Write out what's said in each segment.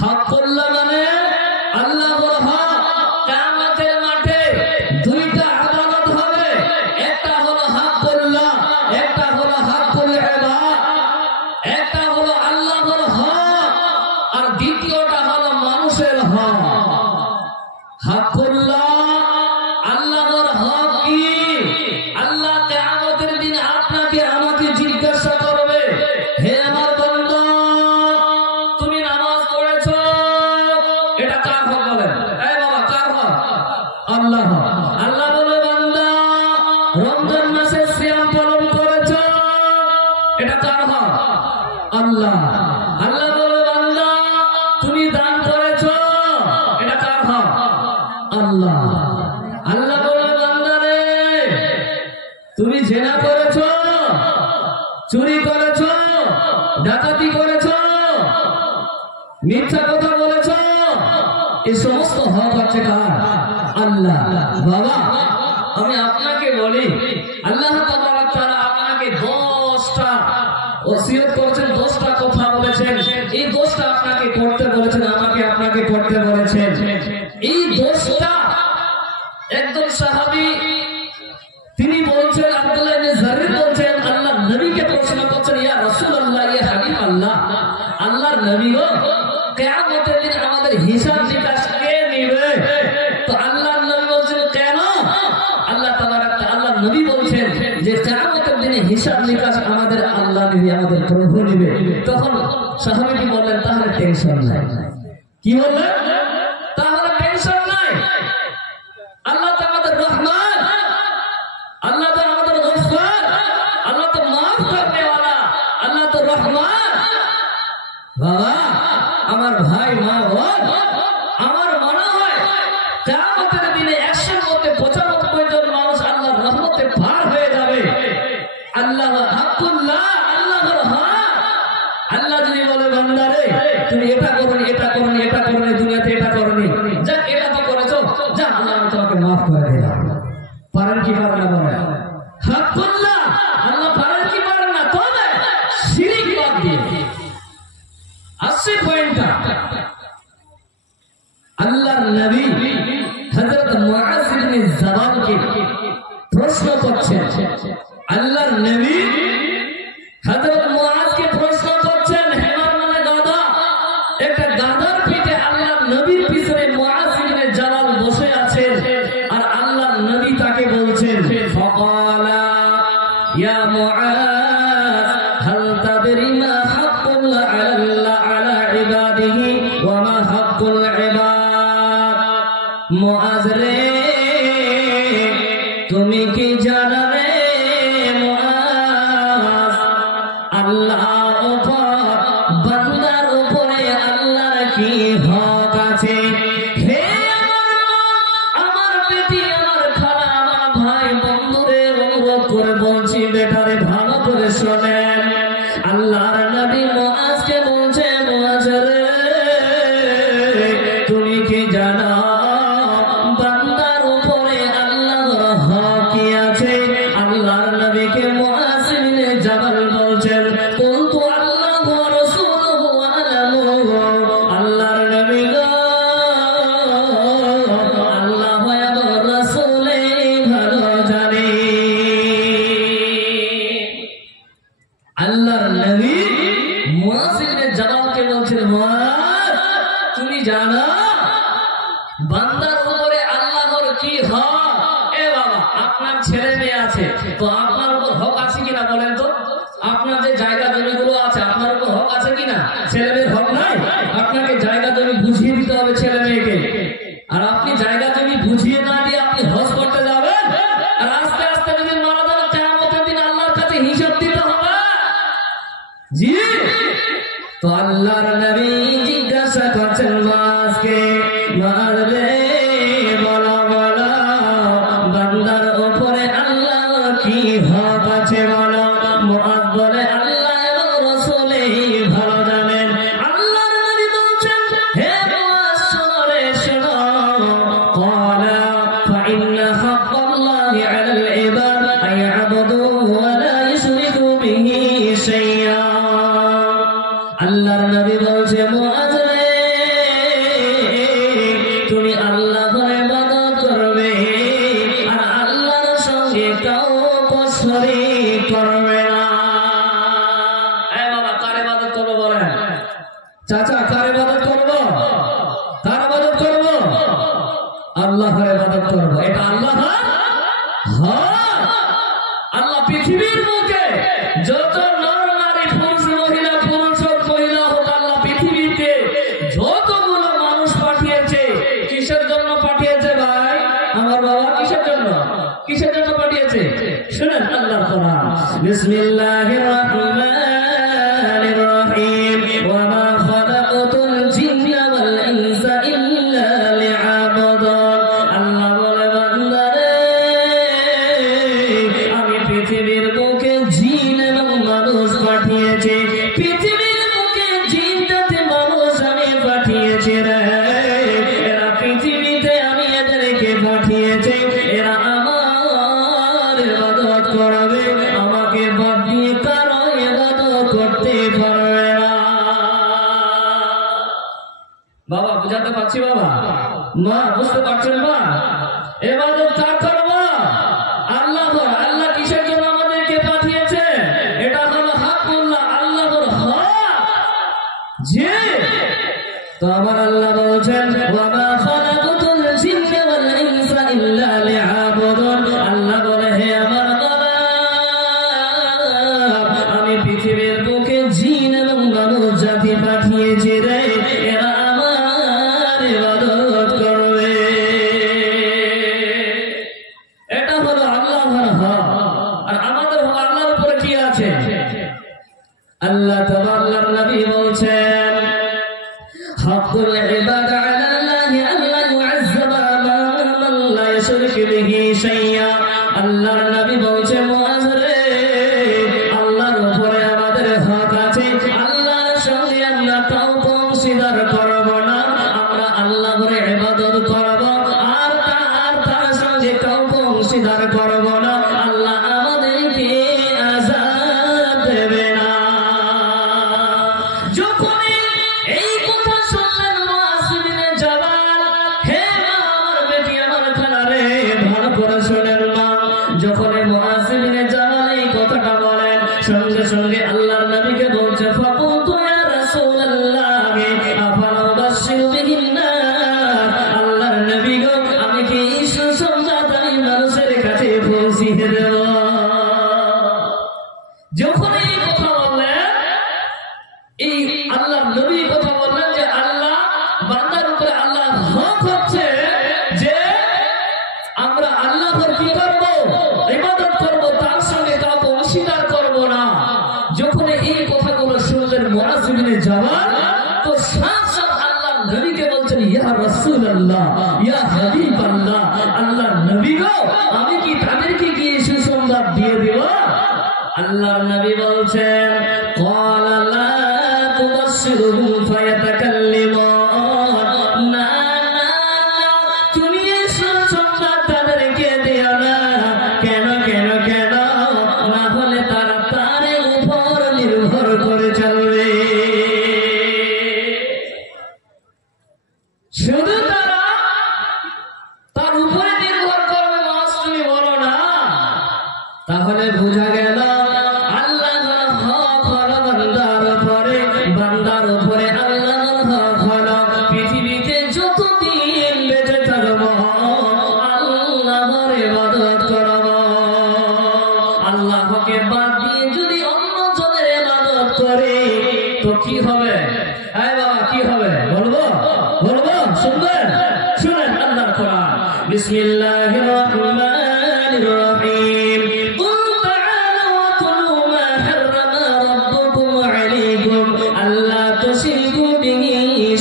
হাক্কুল্লাহ মানে আল্লাহর হক। কিয়ামতের মাঠে দুইটা আদালত হবে, একটা হলো হাক্কুল্লাহ, একটা হলো হাক্কুল ইবাদ। একটা হলো আল্লাহর হক আর দ্বিতীয়টা হলো মানুষের হক। হাক্কুল্লাহ আল্লাহর হক কি? আল্লাহ কিয়ামতের দিন আপনাকে আমাকে জিজ্ঞাসা করবে, হে আমার বান্দা, তুমি নামাজ পড়েছো, এটা কার হক? বলেন এই বাবা, কার হক? আল্লাহ। আল্লাহ বলে, বান্দা রমজান মাসে সিয়াম পালন করেছো, এটা কার হক? আল্লাহ। আল্লাহ বলে, বান্দা তুমি দান করেছো, এটা কার হক? আল্লাহ। আল্লাহ বলে, বান্দা রে তুমি জিনা করেছো, চুরি করেছো, ডাকাতি করেছো, মিথ্যা কথা বলেছো, এই সমস্ত হক আছে কার? আল্লাহ। বাবা আমি আপনাকে বলি, আল্লাহ তাআলা তাআলা আপনাকে 10টা ওসিয়ত করেছেন, 10টা কথা বলেছেন। এই 10টা আপনাকে করতে বলেছেন, আমাকে আপনাকে করতে বলেছেন। এই 10টা একজন সাহাবী তিনি বলছেন, আব্দুল্লাহ ইবনে জারির বলছেন, আল্লাহর নবীকে প্রশ্ন করছেন, ইয়া রাসূলুল্লাহ, ইয়া হাবিব আল্লাহ, আল্লাহর নবী গো, কিয়ামতের দিন আমাদের হিসাব নিকাশ কে নেবে? তো আল্লাহর নবী বলছেন, কেন? আল্লাহ নবী বলছেন যে কিয়ামতের দিনে হিসাব নিকাশ আমাদের আল্লাহ নবী, আমাদের প্রভু নেবে। তখন সাহাবীটি বললেন, তাহলে টেনশন নাই। কি বললেন? তাহলে টেনশন নাই। আল্লাহ তো আমাদের রহমান, আল্লাহ তো আমাদের গফফার, আল্লাহ তো মাফ করনে ওয়ালা, আল্লাহ তো রহমান। বাবা আমার ভাই, মা বোন, আমার মনে হয় কিয়ামতের দিনে 100-র মধ্যে 95 জন মানুষ আল্লাহর রহমতে পার হয়ে যাবে। আল্লাহ হাক্কুল্লাহ, আল্লাহর হক। আল্লাহ যদি বলে, বান্দা রে তুমি এটা করনি, এটা করনি, এটা করনি, দুনিয়াতে এটা করনি, যা এটা তো করেছো, যা আল্লাহ আমি তোমাকে মাফ করে দিলাম। পারেন কি পারেন না? বলেন হাক্কুল্লাহ, আল্লাহ পারেন কি পারেন না? তবে শিরক বাদ দিয়ে 80 পয়েন্টটা আল্লাহর নবী হযরত মুআজ ইবনে জাবালকে প্রশ্ন করছেন। আল্লাহর নবী হযরত মুআজকে প্রশ্ন করছেন, হেমার মানে গাধা, একটা গাধার পিঠে আল্লাহর নবীর পিছনে মুআজ ইবনে জাবাল বসে আছেন, আর আল্লাহর নবী তাকে বলছেন, ফাকালা ইয়া মুআজ হাল তাদরি মা হাক্কুল্লাহ আলা ইবাদিহি ওয়া মা হাক্কুল ইবাদ। মুআজ রে তুমি কি জানো রে মুআজ, আল্লাহর উপর বান্দার উপরে আল্লাহর কি হক আছে? হে আমার বেটি, আমার খালা, আমার ভাই, বন্ধুরে অনুরোধ করে বলছি, বেটারে ভালো করে শোনেন। আল্লাহর নবী মুআজকে বলছে, মুআজ রে তুমি কি জানো বান্দার উপরে আল্লাহর হক কি আছে? আল্লাহর নবীকে মুআজ ইবনে জাবাল বলছেন, কুনতু আল্লাহু ওয়া রাসূলুহু আ'লামু। আল্লাহর নবী গো, আল্লাহ এবং রাসূলই ভালো জানে। আল্লাহর নবী মুআজ ইবনে জাবালকে বলছেন, মুআজ তুমি জানো বান্দার উপরে আল্লাহর কি হক? এ বাবা আপনার ছেলে মেয়ে আছে, তো আপনার উপর হক আছে কিনা বলেন তো? আপনার যে জায়গা জমিগুলো আছে, আপনার উপর হক আছে কিনা? ছেলে মেয়ের হক নাই? আপনাকে জায়গা জমি বুঝিয়ে দিতে হবে ছেলে মেয়েকে। আর আপনি জায়গা জমি বুঝিয়ে না দিয়ে আপনি হজ করতে যাবেন, আর আস্তে আস্তে যদি মারা যান, কিয়ামতের দিন আল্লাহর কাছে হিসাব দিতে হবে। জি, তো আল্লাহর নবী জিজ্ঞাসা করছেন মুআজকে, মুআজ রে বলো বলো বান্দার উপরে আল্লাহর কি হক আছে বলো। মুআজ বলে, আল্লাহ এবং রাসূলই ভালো জানেন। আল্লাহর নবী বলছেন, হে মুআজ শোনো রে শোনো, ক্বালা ফাইন্না হাক্কাল্লাহি আলাল ইবাদ আইয়াবুদুহু ওয়া লা ইশরিকু বিহি শাইয়্যা। আল্লাহর নবী নবী বলছে মুআজ রে তুমি আল্লাহর ইবাদত করবে আর আল্লাহর সঙ্গে কাউকে শরীক করবে না। এই বাবা কার ইবাদত করব বলেন? চাচা কার ইবাদত করব? কার ইবাদত করব? আল্লাহর ইবাদত করব। এটা আল্লাহ হ্যাঁ আল্লাহ পৃথিবীর মুখে যত নর নারী পুরুষ মহিলা পুরুষ হোক মহিলা হোক আল্লাহ পৃথিবীতে যতগুলো মানুষ পাঠিয়েছে কিসের জন্য পাঠিয়েছে ভাই আমার বাবা? কিসের জন্য? কিসের জন্য পাঠিয়েছে? শুনেন আল্লাহর কোরআন। বিসমিল্লাহির রহমানির রহিম ওয়া মা খালাকাতুল জিন্না ওয়াল ইনসা ইল্লা লিয়াবুদুন। আল্লাহ বলে বান্দারে আমি পৃথিবীর বুকে জিন এবং মানুষ পাঠিয়েছি। পৃথিবীর বুকে জিন জাতি মানুষ আমি পাঠিয়েছি রে। এরা পৃথিবীতে আমি এদেরকে পাঠিয়েছি এরা আমার ইবাদত করবে আমাকে বাদ দিয়ে কারো ইবাদত করতে পারবে না। বাবা বুঝাতে পারছি বাবা? মা বুঝতে পারছেন মা? ইবাদত কার করব? আল্লাহর। আল্লাহ কিসের জন্য আমাদেরকে পাঠিয়েছে? এটা হলো হাকুল্লাহ আল্লাহর হক। জি তো আমার আল্লাহ বলছেন ওয়া মা খালাকাতুল জিন্না ওয়াল ইনসা ইল্লা লিয়াবুদুন। আল্লাহ বলে হে আমার গোলাম আমি পৃথিবীর বুকে জিন এবং মানব জাতি পাঠিয়েছি রে এরা আমার ইবাদত করবে। এটা হলো আল্লাহর হক। আর আমাদের হক আল্লাহর উপরে কি আছে? আল্লাহ তাআলার নবী বলছেন হাক্কুল ইবাদা আলা আল্লাহি আল্লা ইউআজ্জাবা মান লা ইউশরিকু বিহি শাইআ। আল্লাহর নবী বলছেন মুআজ রে আল্লাহর উপরে আমাদের হক আছে আল্লাহর সঙ্গে আমরা কাউকে অংশীদার করব না। আমরা আল্লাহর ইবাদত করব আর তার সঙ্গে কাউকে অংশীদার করব না। আল্লাহ আমাদেরকে আযাব দেবে না। যখন এই কথা শুনলেন মুআজ বিন জাবাল হে মা আমার বেটি আমার খালা রে ভালো করে শুনেন মা। যখন মুআজ বিন জাবাল এই কথাটা বলেন সঙ্গে সঙ্গে আল্লাহর নবীকে বলছে ফাকুতু ইয়া রাসূলুল্লাহ আফালা উবাশশিরু বিহিন নাস। আল্লাহর নবী গো আমি কি সুসংবাদ আমি মানুষের কাছে পৌঁছিয়ে দেব? যখন এই কথা বললেন এই আল্লাহর নবী কথা বললেন যে আল্লাহ বান্দার উপরে আল্লাহর হক হচ্ছে যে আমরা আল্লাহর কি করব? ইবাদত করব তার সঙ্গে কাউকে অংশীদার করব না। যখন এই কথাগুলো শুনলেন মুআজ বিন জাবাল তো সাথে আল্লাহর নবীকে বলছেন ইয়া রাসূলুল্লাহ ইয়া হাবিবাল্লাহ আল্লাহর নবী গো আমি কি তাদেরকে গিয়ে সুসংবাদ দিয়ে দেব? আল্লাহর নবী বলছেন ক্বালা লা তুবাশশিরুহুম ফায়াতাকাল্লিমুন। না না তুমি এই সুসংবাদ তাদেরকে দিও না। কেন কেন কেন? না হলে তারা তার উপর নির্ভর করে চলবে। শুধু তারা তার উপরে নির্ভর করবে মাস তুমি বলো না। তাহলে বোঝা গেল আল্লাহর হক হলো বান্দার উপরে। বান্দার উপরে আল্লাহর হক হলো পৃথিবীতে যতদিন বেঁচে থাকব আল্লাহর ইবাদত করব। আল্লাহকে বাদ দিয়ে যদি অন্য জনের ইবাদত করে তো কি হবে? এই বাবা কি হবে বলবো? বলবো শুনবেন? শুনেন আল্লাহর কোরআন। বিসমিল্লাহির রহমানির রহিম কুল তাআলু ওয়াতুলু মা হাররামা রাব্বুকুম আলাইকুম আল্লা তুশরিকু বিহি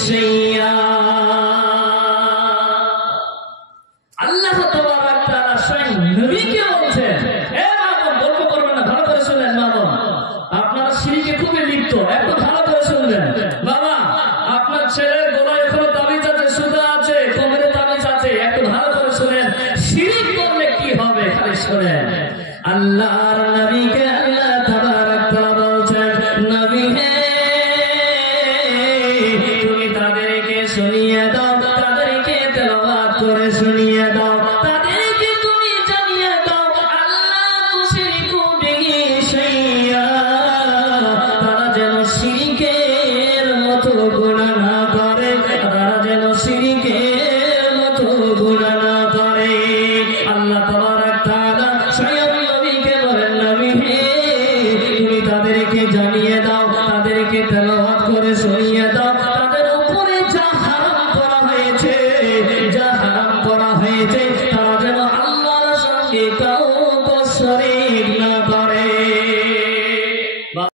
শাইআ। আল্লাহ তাবারাক তাআলা স্বয়ং নবীকে বলছেন এ মামুন গল্প করবেন না ভালো করে শুনেন মামুন আপনারা শিরকে খুবই লিপ্ত একটু ভালো করে শুনবেন। বাবা আপনার ছেলের গলায় এখনো তাবিজ আছে সুতা আছে কোমরে তাবিজ আছে একটু ভালো করে শুনেন শিরক করলে কি হবে খালি শুনেন। আল্লাহর নবীকে আল্লাহ তাবারাক তাআলা বলছেন নবী হে শুনি